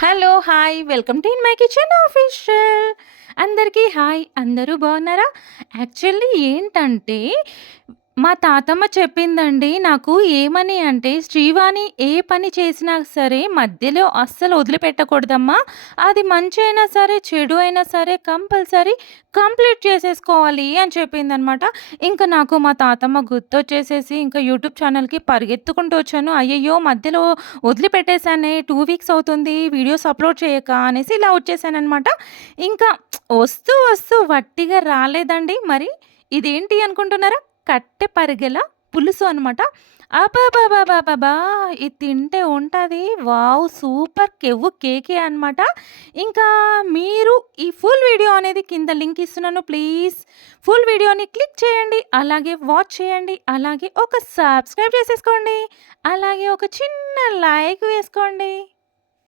Hello! Hi! Welcome to in my kitchen official. అందరికీ hi! అందరూ బాగున్నారా? యాక్చువల్లీ ఏంటంటే, మా తాతమ్మ చెప్పిందండి నాకు ఏమని అంటే, "శ్రీవాణి ఏ పని చేసినా సరే మధ్యలో అస్సలు వదిలిపెట్టకూడదమ్మా. అది మంచైనా సరే, చెడు అయినా సరే కంపల్సరీ కంప్లీట్ చేసేసుకోవాలి" అని చెప్పిందనమాట. ఇంక నాకు మా తాతమ్మ గుర్తొచ్చేసేసి ఇంక యూట్యూబ్ ఛానల్‌కి పరిగెత్తుకుంటూ వచ్చాను. అయ్యయ్యో! మధ్యలో వదిలిపెట్టేసానే 2 వీక్స్ అవుతుంది వీడియోస్ అప్‌లోడ్ చేయక అనేసి ఇలా వచ్చేసాననమాట. ఇంకా వస్తూ వట్టిగా రాలేదండి మరి. ఇదేంటి అనుకుంటున్నారా? కట్టె పరిగెల పులుసు అనమాట. అబ్బబ్బబ్బబ్బబ్బా! ఇది తింటే ఉంటది. వావ్! సూపర్ కెవ్వు కేకే అనమాట. ఇంకా మీరు ఈ ఫుల్ వీడియో అనేది కింద లింక్ ఇస్తున్నాను. ప్లీజ్ ఫుల్ వీడియోని క్లిక్ చేయండి. అలాగే వాచ్ చేయండి. అలాగే ఒక సబ్స్క్రైబ్ చేసేసుకోండి. అలాగే ఒక చిన్న లైక్ వేసుకోండి.